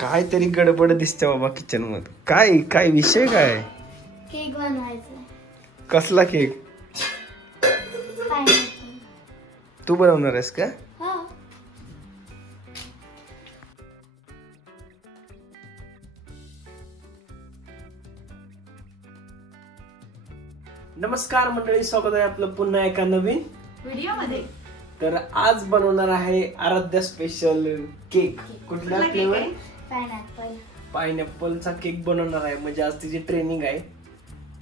काय तरी गडबड दिसते बाबा किचन मध्ये. काय काय विषय काय? केक बनवायचा. कसला केक? तू बनवणार आहेस का? नमस्कार मंडळी, स्वागत आहे आपलं पुन्हा एका नवीन व्हिडिओ मध्ये. तर आज बनवणार आहे आराध्या स्पेशल केक. कुठला फ्लेवर? पायनॅपलचा केक बनवणार आहे. म्हणजे आज तिची ट्रेनिंग आहे.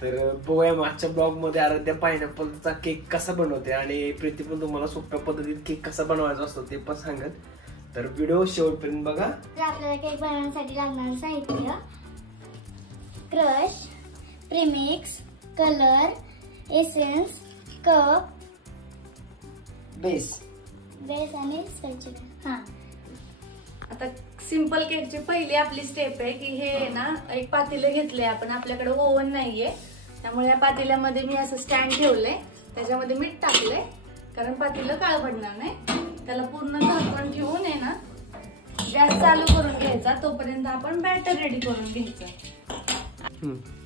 तर बघूया मागच्या ब्लॉग मध्ये आराध्या पायनॅपलचा केक कसा बनवते आणि प्रीती पण तुम्हाला सोप्या पद्धतीत केक कसा बनवायचा असतो ते पण सांगत. तर व्हिडिओ शेवटपर्यंत बघा. आपल्याला केक बनवण्यासाठी लागणारे साहित्य: crush, premix, colour, essence, cup, base आणि स्पॅच्युला. आता सिंपल केकची पहिली आपली स्टेप आहे की हे ना एक पातेलं घेतलंय आपण. आपल्याकडे ओव्हन नाहीये त्यामुळे या पातेल्यामध्ये मी असं स्टँड ठेवलंय. त्याच्यामध्ये मीठ टाकलंय कारण पातेलं काळं पडणार नाही. त्याला पूर्ण झाकण ठेवून आहे ना गॅस चालू करून घ्यायचा. तोपर्यंत आपण बॅटर रेडी करून घ्यायचं.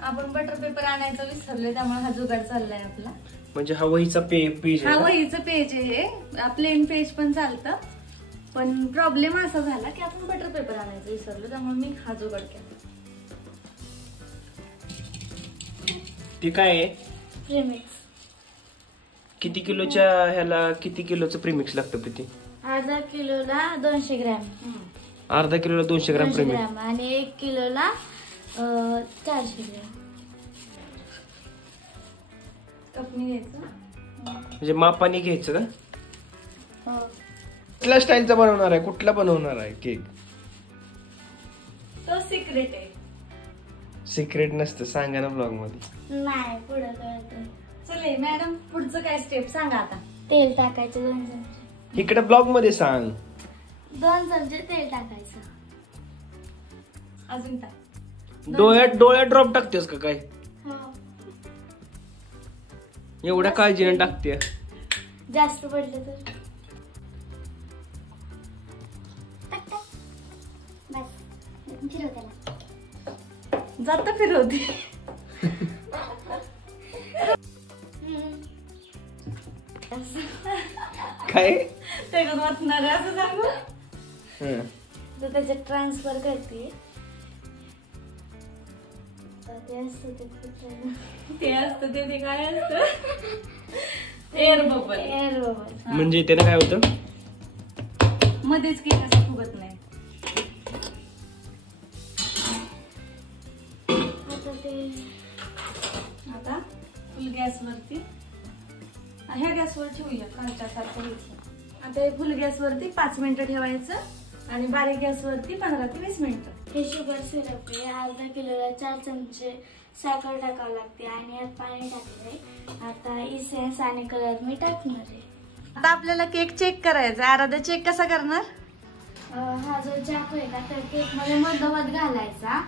आपण बटर पेपर आणायचं विसरलोय त्यामुळे हा जुगाड चाललाय आपला. म्हणजे हा वहीचा पेज? हा वहीचं पेज आहे हे. प्लेन पेज पण चालतं पण प्रॉब्लेम असा झाला की आपण बटर पेपर आणायचं विसरलो त्यामुळे मी हा जुगाड केला. ते काय आहे? प्रीमिक्स. किती किलोच्या ह्याला किती किलोचं प्रीमिक्स लागतं प्रीती? अर्धा किलोला 200 ग्रॅम. अर्धा किलोला 200 ग्रॅम प्रीमिक्स आणि 1 किलोला 400 ग्रॅम. कपनी घ्यायचं. म्हणजे मापाने घ्यायचं का? हो. कुठल्या स्टाईलचा बनवणार आहे? कुठला बनवणार आहे केक? तो सिक्रेट आहे. सिक्रेट नसतं, सांगा ना ब्लॉग मध्ये. नाही पुढे कळतं. चले मॅडम पुढचं काय स्टेप सांगा आता. तेल टाकायचं 2 चमचे. इकडे ब्लॉग मध्ये सांग. 2 चमचे तेल टाकायचं. अजून काय? डोळ्यात ड्रॉप टाकतेस का काय? हो. एवढ्या काळजीने टाकते? जास्त पडलं तर जाता फिरवते. काय त्याच्यात वाचणार आहे असं सांगू. तर त्याच्यात ट्रान्सफर करते. ते असतं ते काय असतं? Air bubble. एअर बबल म्हणजे त्याने काय होतं? मध्येच केक असं फुगत नाही. आता फुल गॅसवरती ह्या गॅसवर ठेवूया कालच्या सारखं घ्यायचं. आता हे फुल गॅसवरती 5 मिनिटं ठेवायचं आणि बारीक गॅसवरती 15 ते 20 मिनिटं. हे शुगर सिरप आहे. अर्धा किलोला 4 चमचे साखर टाकावं लागते आणि यात पाणी टाकलंय. आता इसेन्स आणि कलर मी टाकणार आहे. आता आपल्याला केक चेक करायचा. आराध्या चेक कसा करणार? हा जो चाकू आहे का तर केक मध्ये मधोमध घालायचा.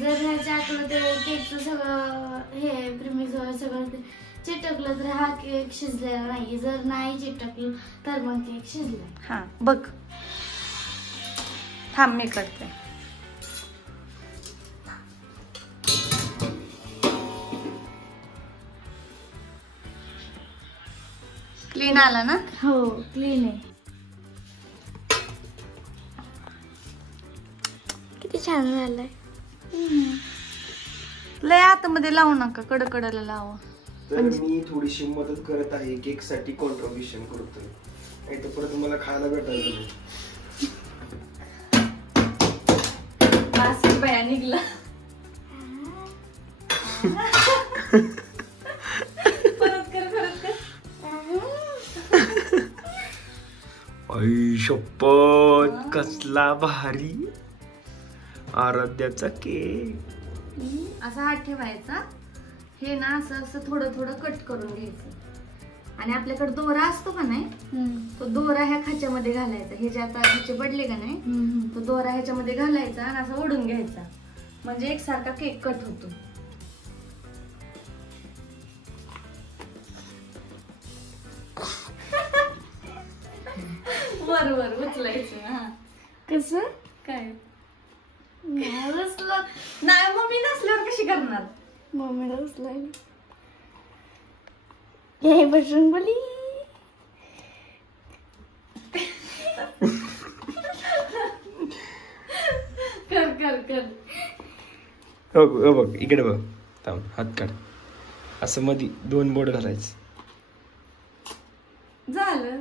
जर ह्या चाकूला ते केकचं सगळं हे प्रीमिक्स सगळं चिटकलं तर हा केक शिजलेला नाही. जर नाही चिटकलं तर मग केक शिजलाय. हा बघ. थांब मी करते. क्लीन आला ना? हो क्लीन आहे. किती छान झालंय. लय आतमध्ये लावू नका, कडकडाला लावा. तर मी थोडीशी मदत करत आहे, केक साठी कॉन्ट्रीब्युशन करतोय. नाही तर परत मला खायला भेटायचं नाही. बाया निघला. परत कर. आई शपथ, कसला भारी आराध्याचा केक. असा हात ठेवायचा. हे ना असं थोडं थोडं कट करून घ्यायचं आणि आपल्याकडे दोरा असतो का नाही, तो दोरा ह्या खाच्यामध्ये घालायचा. हे जे आता खाचे पडले का नाही, तो दोरा ह्याच्यामध्ये घालायचा आणि असं ओढून घ्यायचा. म्हणजे एकसारखा केक कट होतो. वर उचलायचं. हा कसं काय करणार? मम्मीला उचलाय हे बसून बोली. कर कर कर. हो बघ इकडे बघ. थांब हात काढ. असं मध्ये 2 बोट घालायचं. झालं.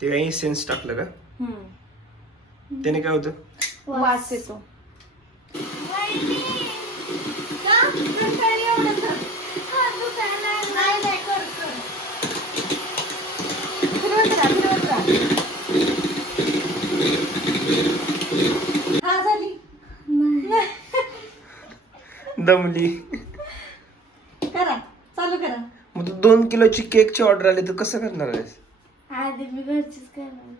ते काही सेन्स टाकलं का? त्याने काय होतं? वास येतो. हा झाली. दमली. करा चालू करा. मग तू 2 किलोची केकची ऑर्डर आली तर कसं करणार आहेस? आधी मी घरचीच करणार.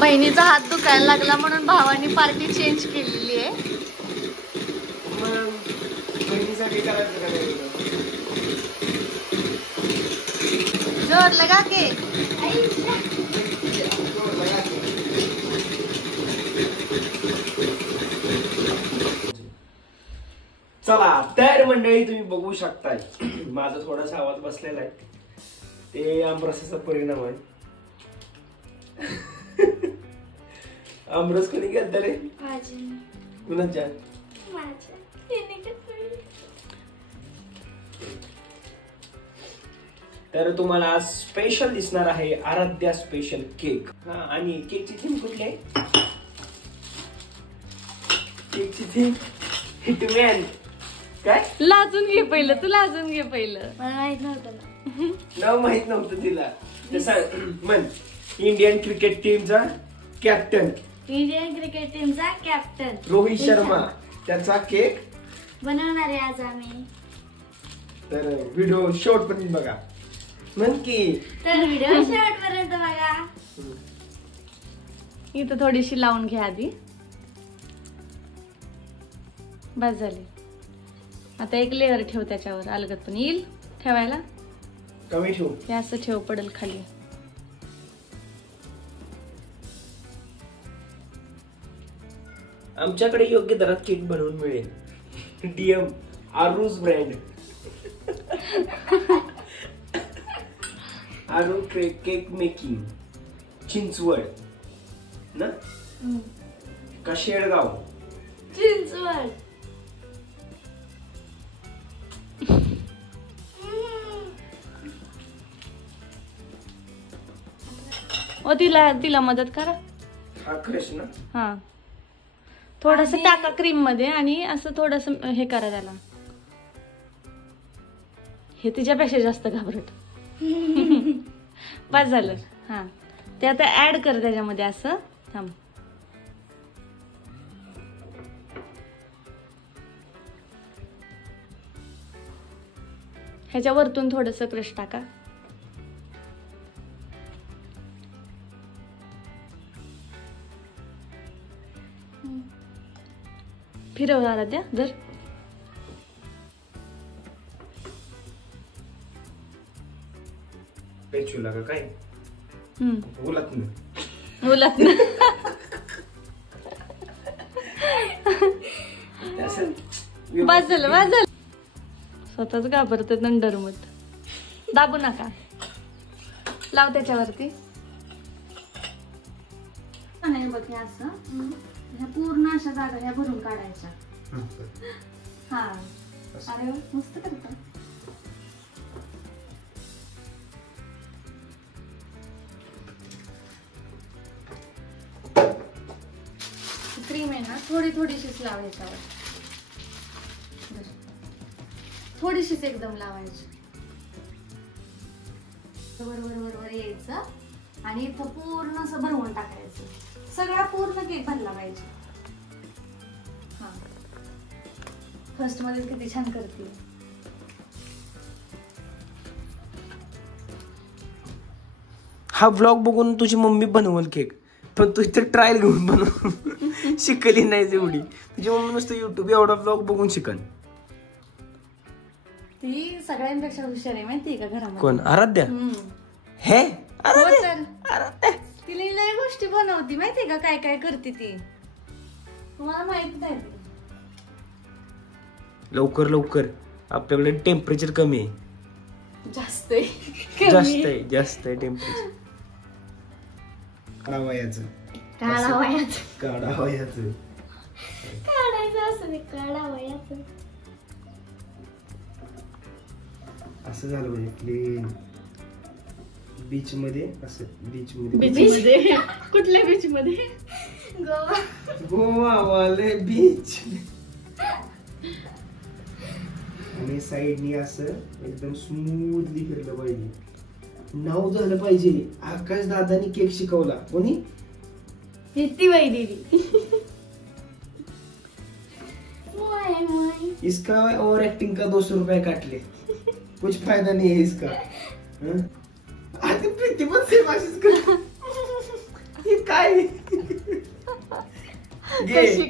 बहिणीचा हात दुखायला लागला म्हणून भावानी पार्टी चेंज केलेली आहे. मग बहिणीसाठी करायचं का नाही? जोर लगा के. चला तर मंडळी तुम्ही बघू शकताय माझा थोडासा आवाज बसलेला आहे. ते आमरसाचा परिणाम आहे. आमरस कोणी घेतला रे? कुणाच्या? तर तुम्हाला आज स्पेशल दिसणार आहे आराध्या स्पेशल केक. आणि केकची थीम कुठली आहे? केकची थीम हिटमॅन. काय? लाजून घे पहिलं. तू लाजून घे पहिलं. मला माहित नव्हतं ना. नाव माहित नव्हतं तिला. म्हण इंडियन क्रिकेट टीमचा कॅप्टन. इंडियन क्रिकेट टीमचा कॅप्टन रोहित शर्मा. त्याचा केक बनवणार आहे आज आम्ही. तर व्हिडिओ शॉर्ट पण बघा. म्हण की. तर व्हिडिओ शेवटपर्यंत बघा. इथं थोडीशी लावून घ्या आधी. बस झाली. आता एक लेअर ठेव त्याच्यावर. अलगद पण येईल ठेवायला. कमी ठेवू. हे असं ठेव पडेल खाली. आमच्याकडे योग्य दरात केक बनवून मिळेल. DM Aaruj brand. Aaru cake making Chinchwad ना का शेळगाव? चिंचवड. तिला मदत करा. हा क्रश ना. हा थोडस टाका क्रीम मध्ये आणि असं थोडस हे करा त्याला. हे तिच्यापेक्षा जास्त घाबरट. बस झालं. हा ते आता ऍड कर त्याच्यामध्ये असं. थांब. ह्याच्या वरतून थोडस क्रश टाका. फिरव आराध्या जर. पेचूला का काय? उलट बस झालं. स्वतःच घाबरत नंडरमत. दाबू नका. लाव त्याच्यावरती. बघ हे असं ह्या पूर्ण अशा जागा ह्या भरून काढायच्या. हा अरे मस्त करतात. क्रीम आहे ना थोडीशीच लावायची. थोडीशीच एकदम लावायची. वर यायचं आणि इथं पूर्ण असं भरवून टाकायचं. सगळा पूर्ण केक भरला पाहिजे. हा फर्स्ट मध्ये किती छान करते. हा व्लॉग बघून तुझी मम्मी बनवल केक. पण तू इथे ट्रायल घेऊन बनव. शिकली नाही एवढी. तुझी मम्मी नुसतं युट्यूब एवढा ब्लॉग बघून शिकन. ती सगळ्यांपेक्षा हुशार आहे माहिती का घरामध्ये. कोण? आराध्या. हे आराध्या तिला लय गोष्टी बनवती माहितीये का, काय काय करते ती मला माहित नाही. लवकर लवकर आपल्याकडे टेम्परेचर कमी आहे. जास्त जास्त आहे टेम्परेचर. काढावयाचं काढायचं असं काढावयाचं. असं झालं म्हणजे प्लेन बीच मध्ये. असं बीच मध्ये कुठल्या बीच मध्ये? गोवा वाले बीच. आणि साईडनी असं एकदम स्मूथली फिरलं पाहिजे. नाव झालं पाहिजे. आकाश दादानी केक शिकवला. कोणी? ती वैदिनी. इसका ओवर एक्टिंग का 200 रुपये काट ले. कुछ फायदा नहीं है इसका. आधी प्रीती पण सेम अशीच करते. हे काय?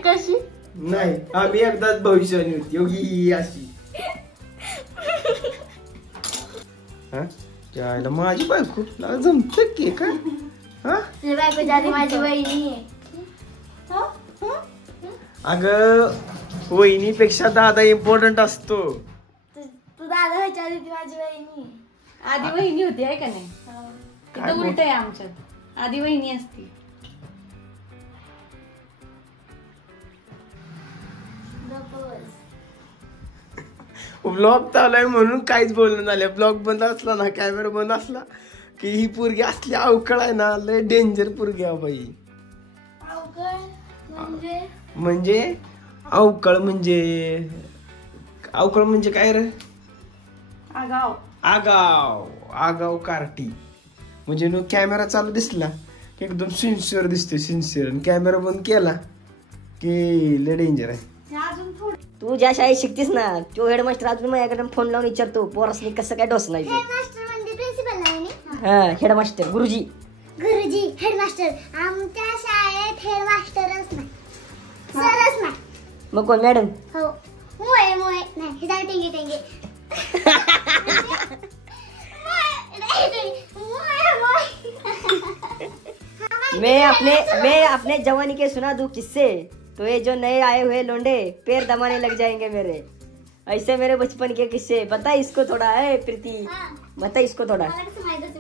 कशी नाही आम्ही एकदाच भविष्यवाणी होती योगी अशी. त्याला माझी बायको जमत की का? बायको जाते माझी वहिनी आहे. अगं वहिनीपेक्षा दादा इम्पॉर्टंट असतो. तू दादा व्हायच्या आधी ती माझी वहिनी. आधी वहिनी होती आहे का नाही? तिथं उलट आहे आमच्यात. आधी वहिनी असती. ब्लॉग चालू आहे म्हणून काहीच बोलणं झालं. ब्लॉग बंद असला ना, कॅमेरा बंद असला की ही पोरगी असली अवकळ आहे ना, लय डेंजर पोरगी आहे बाई. म्हणजे अवकळ म्हणजे काय रे? आगाव कार्टी. म्हणजे नो कॅमेरा चालू दिसला की एकदम सिन्सिअर दिसते. सिन्सिअर. कॅमेरा बंद केला की लय डेंजर आहे. तू ज्या शाळेत शिकतीस ना, तो हेडमास्टर अजून माझ्याकडे फोन लावून विचारतो पोरासनी कसं काय डोस नाही. हेडमास्टर गुरुजी हेडमास्टर. आमच्या शाळेत हेडमास्टरच नाही, सरच नाही. मग कोण? मॅडम. हो. मोये नाही, टेंगे टेंगे. मैं अपने जवानी के सुना दूं किस्से. तो ये जो नए आए हुए लोंडे पैर दबाने लग जाएंगे मेरे. ऐसे मेरे बचपन के किस्से. बता इसको थोड़ा है प्रीति. बता इसको थोडा. मी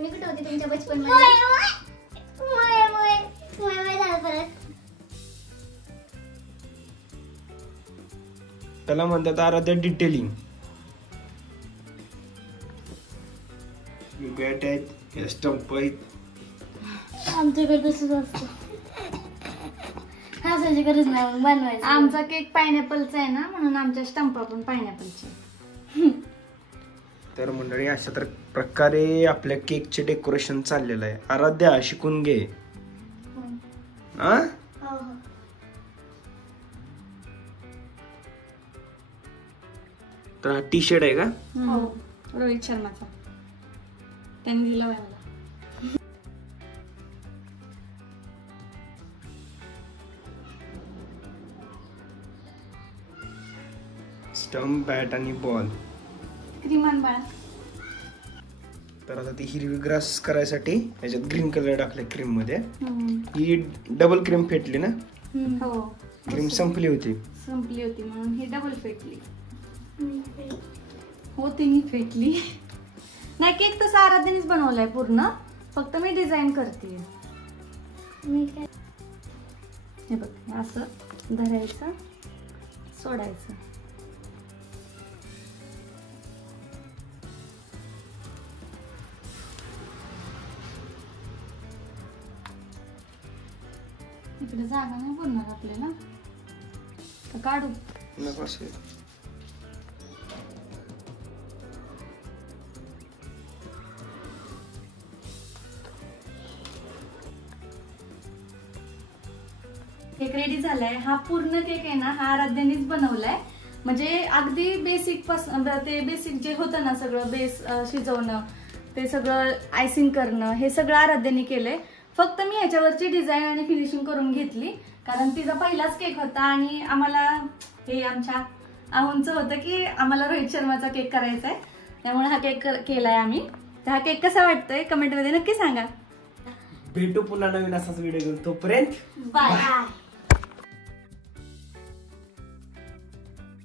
कुठे होते तुमच्या बचपन त्याला म्हणतात आराध्या डिटेलिंग. बॅट आहेत, स्टंप आहेत. आमच्याकडे तसंच असतं. हसायची गरज नाही, बनवायचं. आमचा केक पायनॅपलचा आहे ना, म्हणून आमच्या स्टंपा पण पायनॅपलचे. तर मंडळी अशा तर प्रकारे आपल्या केकचे डेकोरेशन चाललेलं आहे. आराध्या शिकून घे. तर हा टी शर्ट आहे का? रोहित शर्माचा. त्यांनी दिला मला. स्टंप, बॅट आणि बॉल. क्रीमान बाळा. तर आता ती हिरवी ग्रास करायसाठी याच्यात ग्रीन कलर टाकले क्रीम मध्ये. ही डबल क्रीम फेटली ना? हो. क्रीम संपली होती म्हणून ही डबल फेटली. होती फेटली नाही. केक तसा आराध्यानेच बनवलाय पूर्ण, फक्त मी डिझाईन करते. हे बघ असं धरायचं, सोडायचं. इकडे जागा नाही बोलणार आपल्याला, तर काढू नको. केक रेडी झालाय. हा पूर्ण केक आहे ना, हा आराध्यानेच बनवलाय. म्हणजे अगदी बेसिक पासून ते बेसिक जे होतं ना, सगळं बेस शिजवणं, ते सगळं आयसिंग करणं, हे सगळं आराध्याने केलंय. फक्त मी ह्याच्यावरची डिझाईन आणि फिनिशिंग करून घेतली, कारण तिचा पहिलाच केक होता आणि आम्हाला हे आमच्या आहूंचं होतं की आम्हाला रोहित शर्माचा केक करायचा आहे, त्यामुळे हा केक केलाय आम्ही. तर हा केक कसा वाटतोय कमेंटमध्ये नक्की सांगा. भेटू पुन्हा नवीन असाच व्हिडिओ घेऊन, तोपर्यंत बाय.